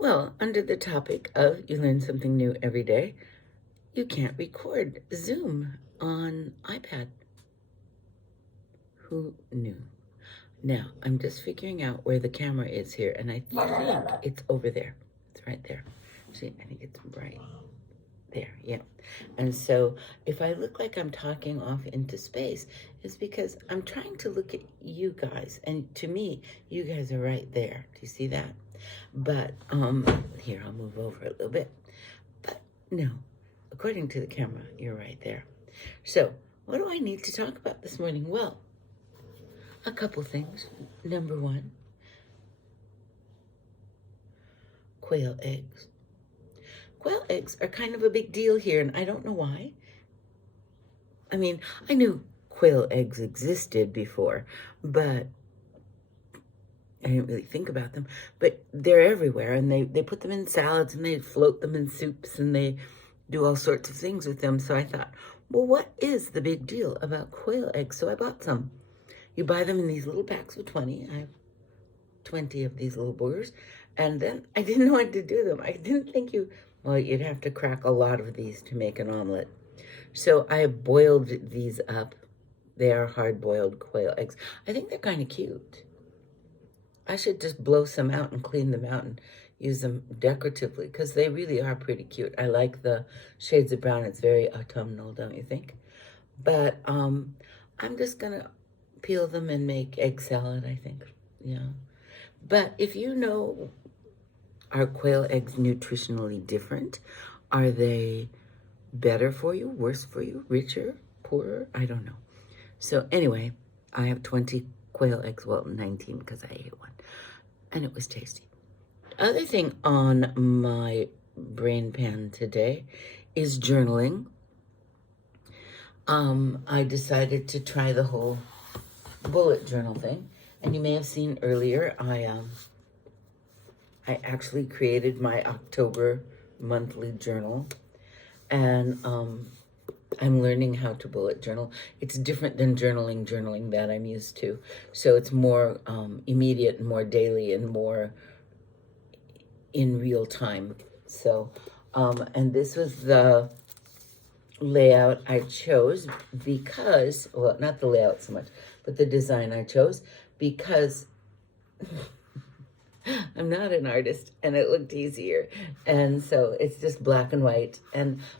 Well, under the topic of you learn something new every day, you can't record Zoom on iPad. Who knew? Now, I'm just figuring out where the camera is here, and I think it's over there. It's right there. See, I think it's right there, yeah. And so if I look like I'm talking off into space, it's because I'm trying to look at you guys, and to me, you guys are right there. Do you see that? But here, I'll move over a little bit. But no, according to the camera, you're right there. So what do I need to talk about this morning? Well, a couple things. Number one, quail eggs. Quail eggs are kind of a big deal here, and I don't know why. I mean, I knew quail eggs existed before, but I didn't really think about them. But they're everywhere, and they put them in salads, and they float them in soups, and they do all sorts of things with them. So I thought, well, what is the big deal about quail eggs? So I bought some. You buy them in these little packs of 20. I have 20 of these little boogers. And then I didn't know what to do them. I didn't think well, you'd have to crack a lot of these to make an omelet. So I boiled these up. They are hard-boiled quail eggs. I think they're kind of cute. I should just blow some out and clean them out and use them decoratively because they really are pretty cute. I like the shades of brown. It's very autumnal, don't you think? But I'm just going to peel them and make egg salad, I think. Yeah. But if you know, are quail eggs nutritionally different? Are they better for you, worse for you, richer, poorer? I don't know. So anyway, I have 20 quail eggs, well, 19 because I ate one, and it was tasty. Other thing on my brain pan today is journaling. I decided to try the whole bullet journal thing, and you may have seen earlier, I actually created my October monthly journal, and I'm learning how to bullet journal. It's different than journaling that I'm used to. So it's more immediate and more daily and more in real time. So, and this was the layout I chose because, well, not the layout so much, but the design I chose because I'm not an artist and it looked easier. And so it's just black and white,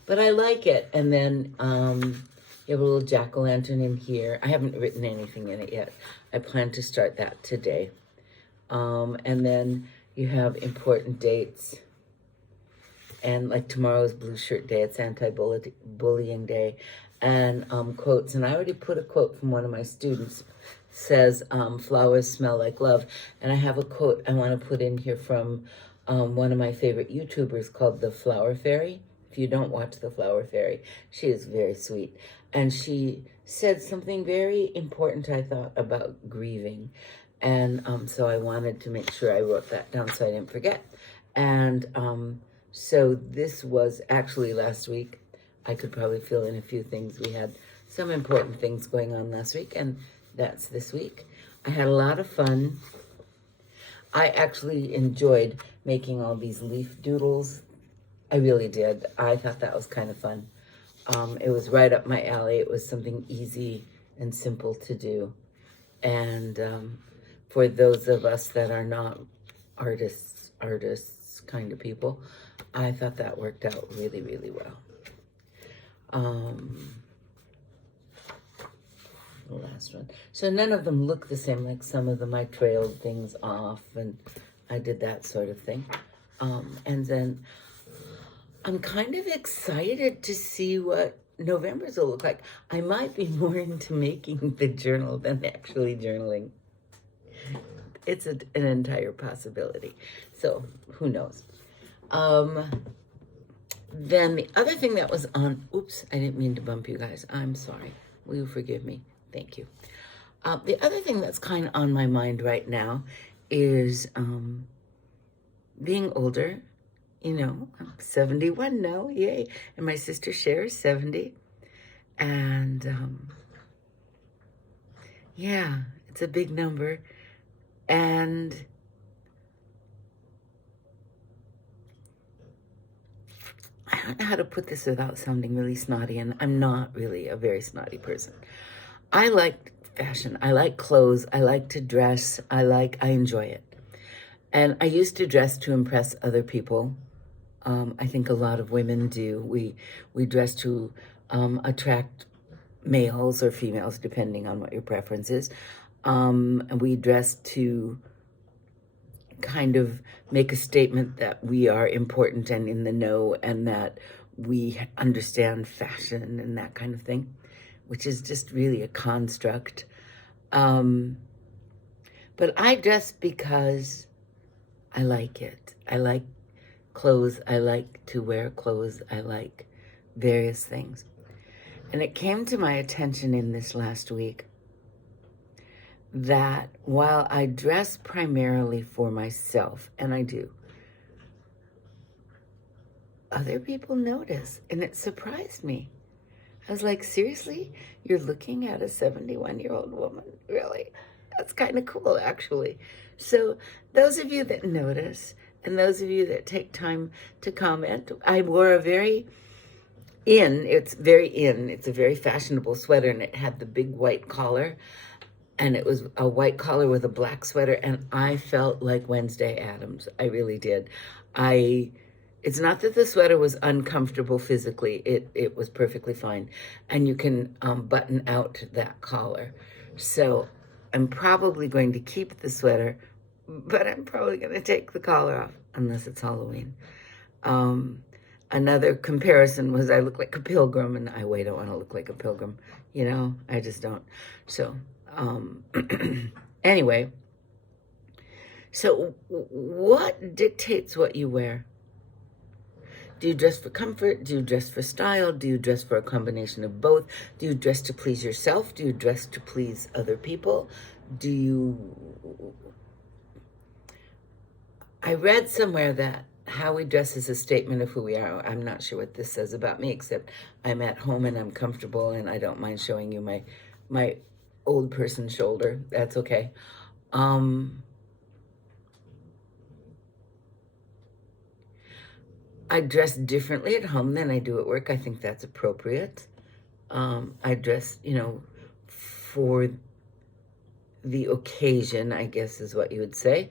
but I like it. And then you have a little jack-o'-lantern in here. I haven't written anything in it yet. I plan to start that today. And then you have important dates. And like tomorrow's Blue Shirt Day, it's anti-bullying day. And quotes, and I already put a quote from one of my students. Says, flowers smell like love. And I have a quote I want to put in here from one of my favorite YouTubers called The Flower Fairy. If you don't watch The Flower Fairy, she is very sweet. And she said something very important, I thought, about grieving. And so I wanted to make sure I wrote that down so I didn't forget. And so this was actually last week. I could probably fill in a few things. We had some important things going on last week, and that's this week. I had a lot of fun. I actually enjoyed making all these leaf doodles. I really did. I thought that was kind of fun. It was right up my alley. It was something easy and simple to do. And for those of us that are not artists kind of people, I thought that worked out really, really well. The last one. So none of them look the same. Like some of them I trailed things off and I did that sort of thing. And then I'm kind of excited to see what November's will look like. I might be more into making the journal than actually journaling. It's an entire possibility. So who knows? Then the other thing that was on, oops, I didn't mean to bump you guys. I'm sorry. Will you forgive me? Thank you. The other thing that's kind of on my mind right now is being older. You know, I'm 71 now, yay. And my sister Cher is 70. And yeah, it's a big number. And I don't know how to put this without sounding really snotty, and I'm not really a very snotty person. I like fashion. I like clothes. I like to dress. I enjoy it. And I used to dress to impress other people. I think a lot of women do. We dress to attract males or females, depending on what your preference is. And we dress to kind of make a statement that we are important and in the know and that we understand fashion and that kind of thing, which is just really a construct. But I dress because I like it. I like clothes. I like to wear clothes. I like various things. And it came to my attention in this last week that while I dress primarily for myself, and I do, other people notice, and it surprised me. I was like, seriously? You're looking at a 71-year-old woman? Really? That's kind of cool, actually. So those of you that notice, and those of you that take time to comment, I wore a it's a very fashionable sweater, and it had the big white collar, and it was a white collar with a black sweater, and I felt like Wednesday Addams. I really did. It's not that the sweater was uncomfortable physically. It was perfectly fine. And you can button out that collar. So I'm probably going to keep the sweater, but I'm probably going to take the collar off unless it's Halloween. Another comparison was I look like a pilgrim, and I don't want to look like a pilgrim. I just don't. So anyway, so what dictates what you wear? Do you dress for comfort? Do you dress for style? Do you dress for a combination of both? Do you dress to please yourself? Do you dress to please other people? I read somewhere that how we dress is a statement of who we are. I'm not sure what this says about me, except I'm at home and I'm comfortable and I don't mind showing you my old person shoulder. That's okay. I dress differently at home than I do at work. I think that's appropriate. I dress, for the occasion, I guess is what you would say.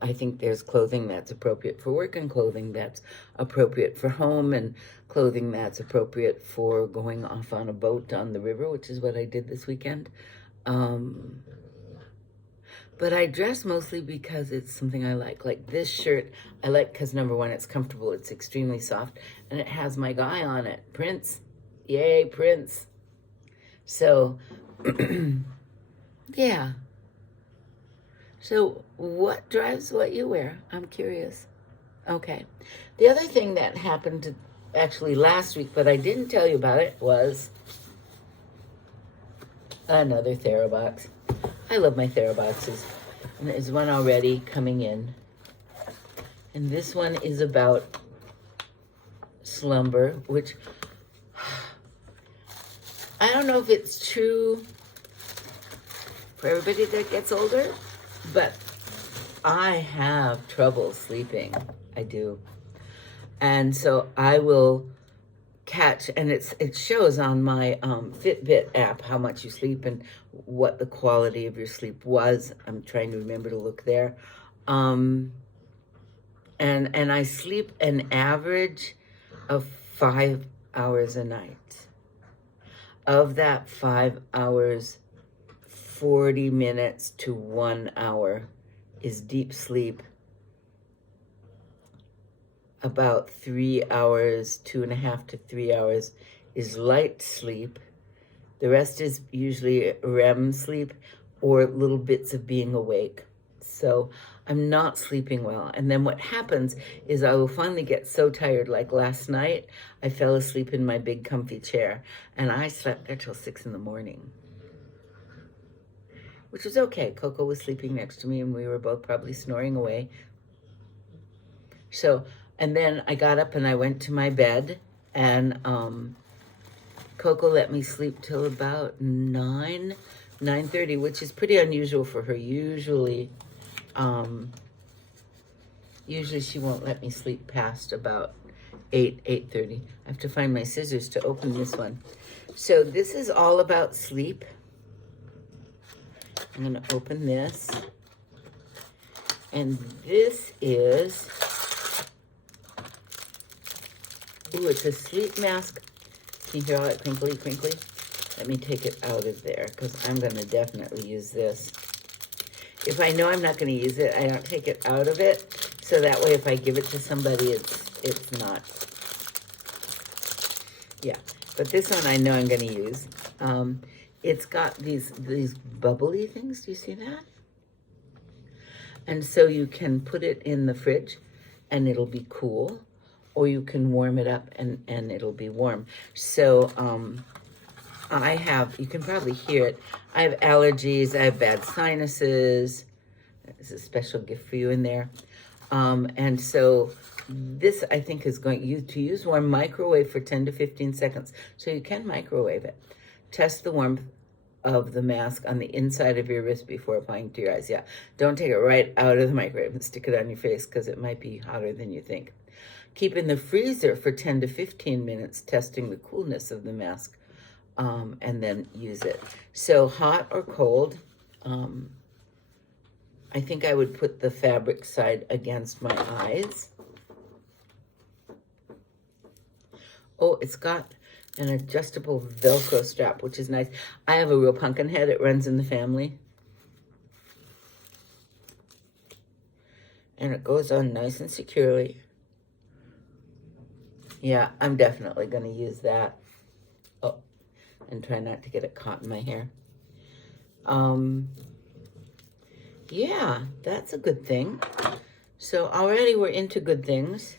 I think there's clothing that's appropriate for work and clothing that's appropriate for home and clothing that's appropriate for going off on a boat on the river, which is what I did this weekend. But I dress mostly because it's something I like. Like this shirt, I like because number one, it's comfortable, it's extremely soft, and it has my guy on it, Prince. Yay, Prince. So, yeah. So what drives what you wear? I'm curious. Okay. The other thing that happened actually last week, but I didn't tell you about it, was another TheraBox. I love my TheraBoxes. And there's one already coming in. And this one is about slumber, which I don't know if it's true for everybody that gets older, but I have trouble sleeping. I do. And so I will catch, and it shows on my Fitbit app how much you sleep and what the quality of your sleep was. I'm trying to remember to look there. And I sleep an average of 5 hours a night. Of that 5 hours, 40 minutes to 1 hour is deep sleep. About 3 hours, 2.5 to 3 hours is light sleep. The rest is usually REM sleep or little bits of being awake. So I'm not sleeping well. And then what happens is I will finally get so tired. Like last night, I fell asleep in my big comfy chair and I slept there till 6 in the morning. Which was okay. Coco was sleeping next to me and we were both probably snoring away. So, and then I got up and I went to my bed and Coco let me sleep till about 9:30, which is pretty unusual for her. Usually she won't let me sleep past about 8:30. I have to find my scissors to open this one. So this is all about sleep. I'm going to open this. And this is, ooh, it's a sleep mask. Can you hear all that crinkly, crinkly? Let me take it out of there because I'm going to definitely use this. If I know I'm not going to use it, I don't take it out of it. So that way if I give it to somebody, it's not. Yeah, but this one I know I'm going to use. It's got these bubbly things. Do you see that? And so you can put it in the fridge and it'll be cool, or you can warm it up and it'll be warm. So I have, you can probably hear it, I have allergies, I have bad sinuses. There's a special gift for you in there. And so this, I think, is going to use warm, microwave for 10 to 15 seconds. So you can microwave it. Test the warmth of the mask on the inside of your wrist before applying to your eyes. Yeah, don't take it right out of the microwave and stick it on your face because it might be hotter than you think. Keep in the freezer for 10 to 15 minutes, testing the coolness of the mask, and then use it. So hot or cold, I think I would put the fabric side against my eyes. Oh, it's got an adjustable Velcro strap, which is nice. I have a real pumpkin head. It runs in the family. And it goes on nice and securely. Yeah, I'm definitely going to use that. Oh, and try not to get it caught in my hair. Yeah, that's a good thing. So already we're into good things.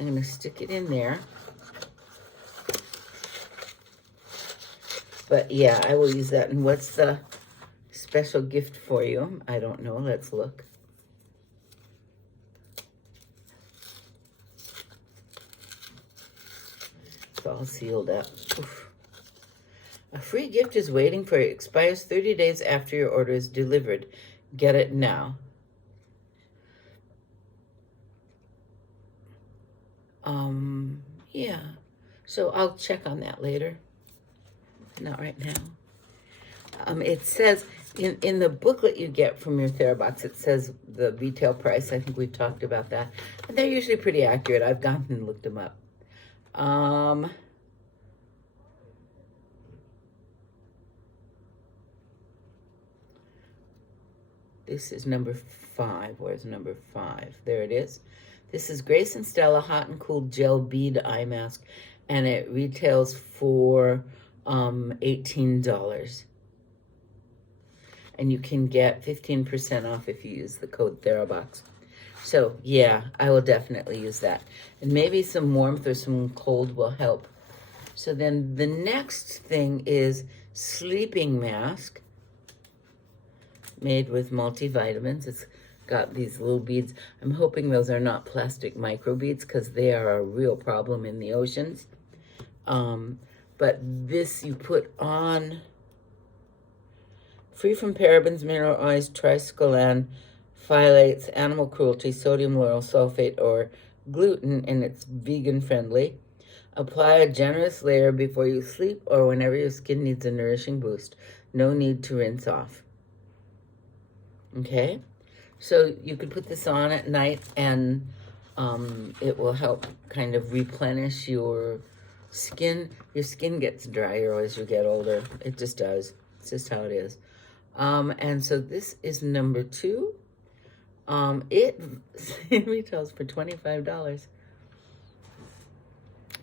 I'm going to stick it in there. But yeah, I will use that. And what's the special gift for you? I don't know. Let's look. It's all sealed up. Oof. A free gift is waiting for you. Expires 30 days after your order is delivered. Get it now. Yeah. So I'll check on that later. Not right now. It says in the booklet you get from your TheraBox, it says the retail price. I think we've talked about that. And they're usually pretty accurate. I've gone and looked them up. This is number 5. Where's number 5? There it is. This is Grace and Stella Hot and Cool Gel Bead Eye Mask, and it retails for $18. And you can get 15% off if you use the code TheraBox. So yeah, I will definitely use that. And maybe some warmth or some cold will help. So then the next thing is sleeping mask made with multivitamins. It's got these little beads. I'm hoping those are not plastic microbeads because they are a real problem in the oceans. But this you put on, free from parabens, mineral oils, triscolan, phthalates, animal cruelty, sodium lauryl sulfate, or gluten, and it's vegan friendly. Apply a generous layer before you sleep or whenever your skin needs a nourishing boost. No need to rinse off. Okay, so you could put this on at night and it will help kind of replenish your skin. Your skin gets drier as you get older. It just does. It's just how it is. And so this is number 2. It retails for $25.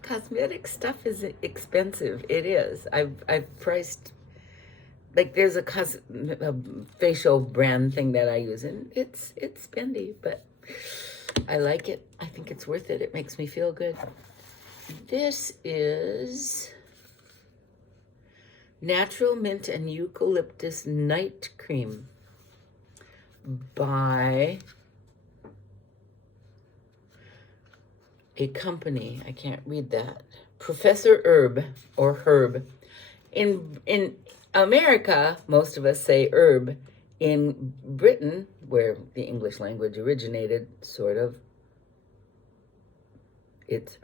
Cosmetic stuff is expensive. It is. I've priced, like there's a facial brand thing that I use, and it's spendy, but I like it. I think it's worth it. It makes me feel good. This is Natural Mint and Eucalyptus Night Cream by a company. I can't read that. Professor Herb or Herb. In America, most of us say herb. In Britain, where the English language originated, sort of, It's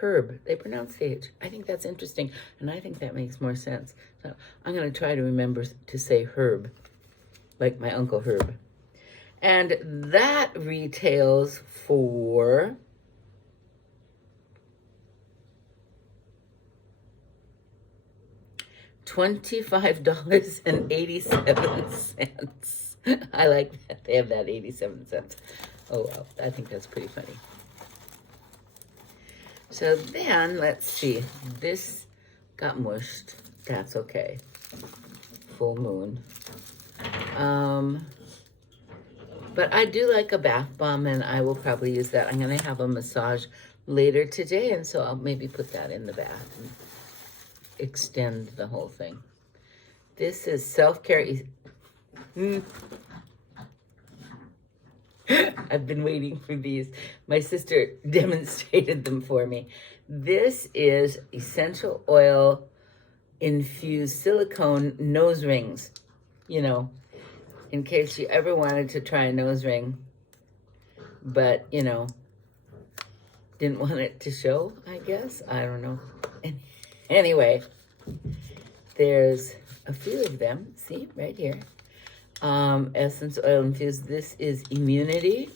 herb. They pronounce the H. I think that's interesting, and I think that makes more sense. So I'm going to try to remember to say herb, like my Uncle Herb. And that retails for $25.87. I like that. They have that 87 cents. Oh, well, I think that's pretty funny. So then, let's see. This got mushed. That's okay. Full moon. But I do like a bath bomb, and I will probably use that. I'm going to have a massage later today, and so I'll maybe put that in the bath and extend the whole thing. This is self-care. I've been waiting for these. My sister demonstrated them for me. This is essential oil infused silicone nose rings. You know, in case you ever wanted to try a nose ring, but, you know, didn't want it to show, I guess. I don't know. Anyway, there's a few of them. See, right here. Essence oil infused. This is immunity,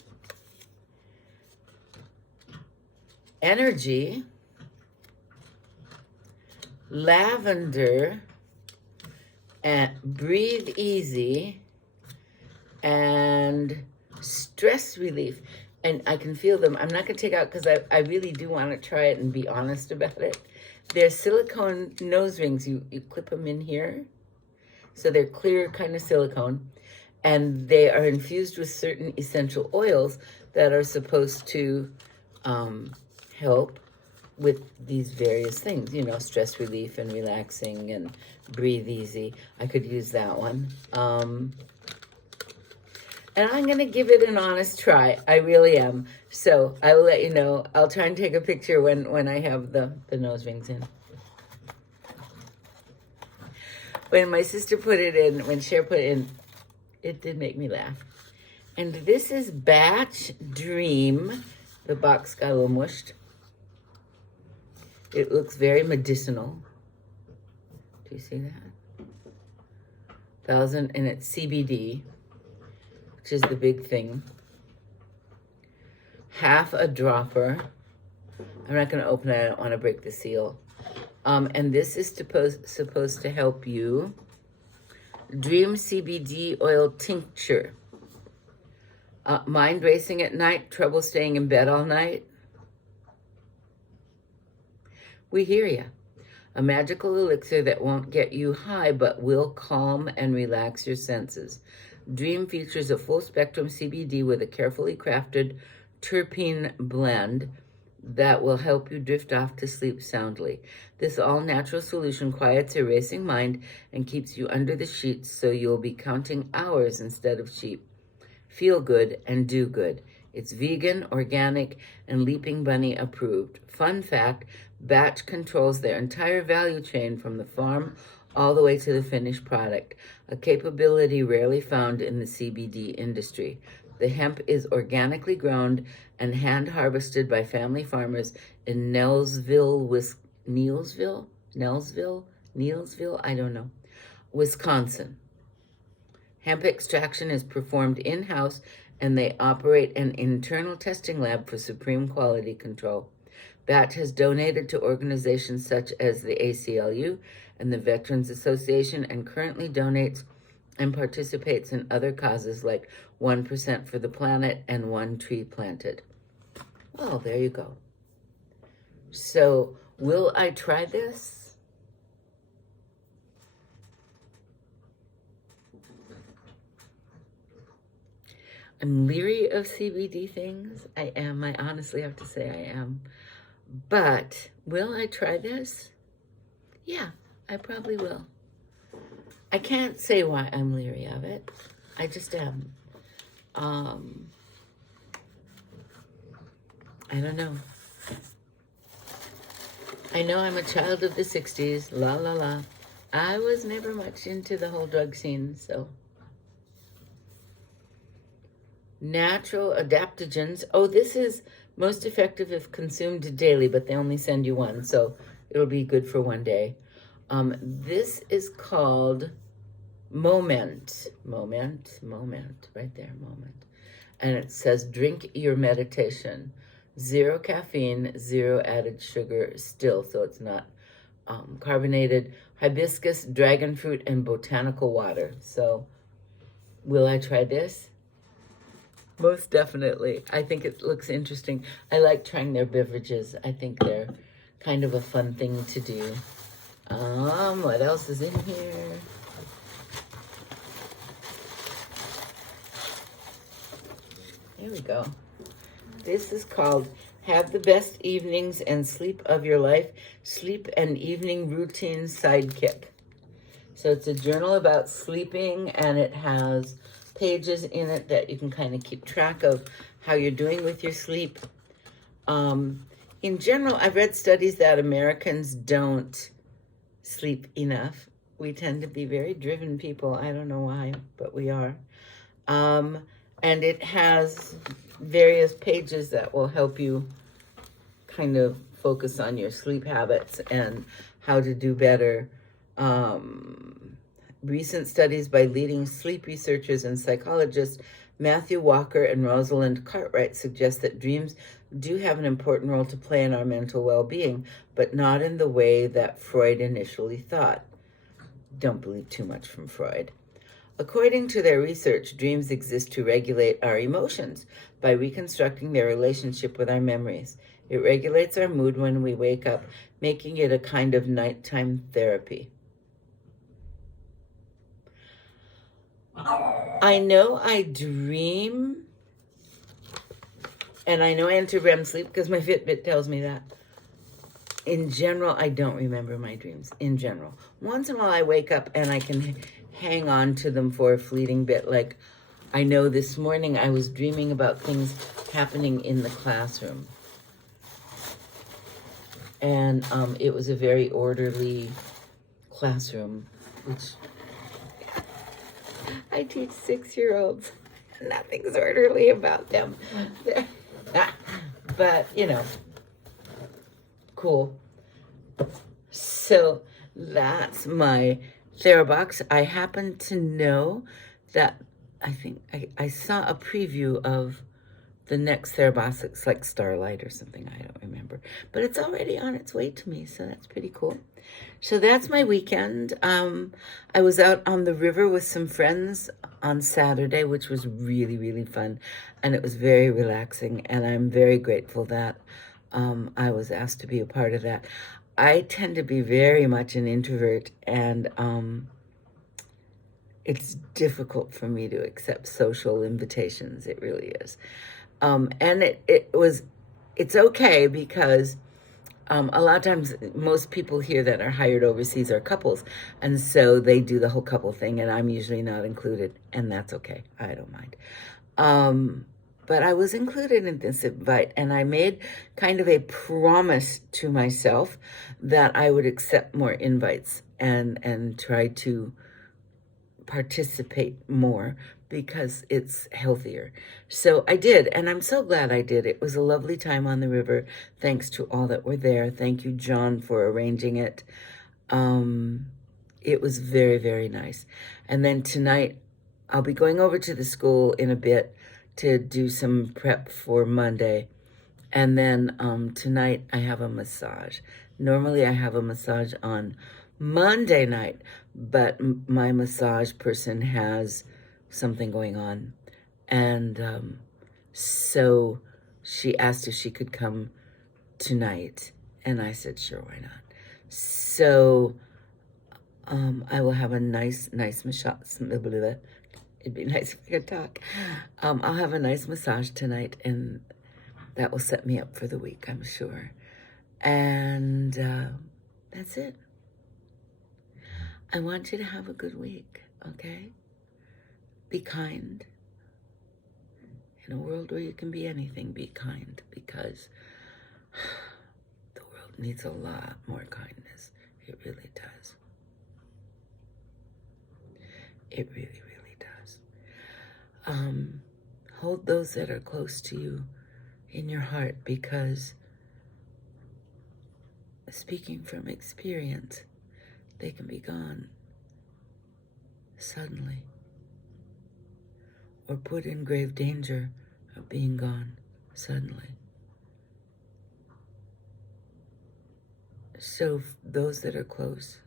energy, lavender, and breathe easy, and stress relief. And I can feel them. I'm not going to take out because I really do want to try it and be honest about it. They're silicone nose rings. You clip them in here. So they're clear kind of silicone. And they are infused with certain essential oils that are supposed to help with these various things. You know, stress relief and relaxing and breathe easy. I could use that one. And I'm going to give it an honest try. I really am. So I will let you know. I'll try and take a picture when I have the nose rings in. When my sister put it in, when Cher put it in, it did make me laugh. And this is Batch Dream. The box got a little mushed. It looks very medicinal. Do you see that? 1,000, and it's CBD, which is the big thing. Half a dropper. I'm not going to open it. I don't want to break the seal. And this is supposed to help you. Dream CBD oil tincture. Mind racing at night, trouble staying in bed all night. We hear ya. A magical elixir that won't get you high, but will calm and relax your senses. Dream features a full spectrum CBD with a carefully crafted terpene blend that will help you drift off to sleep soundly. This all-natural solution quiets your racing mind and keeps you under the sheets so you'll be counting hours instead of sheep. Feel good and do good. It's vegan, organic, and Leaping Bunny approved. Fun fact, Batch controls their entire value chain from the farm all the way to the finished product, a capability rarely found in the CBD industry. The hemp is organically grown and hand-harvested by family farmers in Neillsville, I don't know, Wisconsin. Hemp extraction is performed in-house, and they operate an internal testing lab for supreme quality control. Batch has donated to organizations such as the ACLU and the Veterans Association, and currently donates and participates in other causes like 1% for the planet and 1 tree planted. Well, there you go. So, will I try this? I'm leery of CBD things. I am. I honestly have to say I am. But will I try this? Yeah, I probably will. I can't say why I'm leery of it. I just am. I don't know. I know I'm a child of the 60s. La, la, la. I was never much into the whole drug scene, so. Natural adaptogens. Oh, this is most effective if consumed daily, but they only send you one, so it'll be good for one day. This is called Moment, right there, Moment. And it says, drink your meditation. 0 caffeine, 0 added sugar still, so it's not carbonated. Hibiscus, dragon fruit, and botanical water. So, will I try this? Most definitely. I think it looks interesting. I like trying their beverages. I think they're kind of a fun thing to do. What else is in here? Here we go. This is called Have the Best Evenings and Sleep of Your Life, Sleep and Evening Routine Sidekick. So it's a journal about sleeping, and it has pages in it that you can kind of keep track of how you're doing with your sleep. In general, I've read studies that Americans don't sleep enough. We tend to be very driven people. I don't know why, but we are. And it has various pages that will help you kind of focus on your sleep habits and how to do better. Recent studies by leading sleep researchers and psychologists Matthew Walker and Rosalind Cartwright suggest that dreams do have an important role to play in our mental well-being, but not in the way that Freud initially thought. Don't believe too much from Freud. According to their research, dreams exist to regulate our emotions by reconstructing their relationship with our memories. It regulates our mood when we wake up, making it a kind of nighttime therapy. I know I dream, and I know I enter REM sleep because my Fitbit tells me that. In general, I don't remember my dreams, in general. Once in a while I wake up and I can hang on to them for a fleeting bit. Like, I know this morning I was dreaming about things happening in the classroom. And it was a very orderly classroom, which I teach 6-year-olds. Nothing's orderly about them. But, you know, cool. So that's my TheraBox. I happen to know that I think I saw a preview of the next TheraBox. It's like Starlight or something. I don't remember. But it's already on its way to me, so that's pretty cool. So that's my weekend. I was out on the river with some friends on Saturday, which was really, really fun. And it was very relaxing. And I'm very grateful that I was asked to be a part of that. I tend to be very much an introvert, and it's difficult for me to accept social invitations. It really is. And it's okay because a lot of times most people here that are hired overseas are couples, and so they do the whole couple thing, and I'm usually not included, and that's okay. I don't mind. But I was included in this invite, and I made kind of a promise to myself that I would accept more invites and try to participate more because it's healthier. So I did, and I'm so glad I did. It was a lovely time on the river. Thanks to all that were there. Thank you, John, for arranging it. It was very, very nice. And then tonight, I'll be going over to the school in a bit to do some prep for Monday. And then tonight I have a massage. Normally I have a massage on Monday night, but my massage person has something going on. And so she asked if she could come tonight. And I said, sure, why not? So I will have a nice massage. It'd be nice if I could talk. I'll have a nice massage tonight, and that will set me up for the week, I'm sure. And that's it. I want you to have a good week, okay? Be kind. In a world where you can be anything, be kind, because the world needs a lot more kindness. It really does. It really, really does. Hold those that are close to you in your heart, because, speaking from experience, they can be gone suddenly or put in grave danger of being gone suddenly. So those that are close,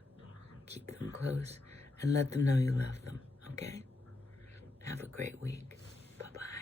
keep them close and let them know you love them, okay? Have a great week. Bye-bye.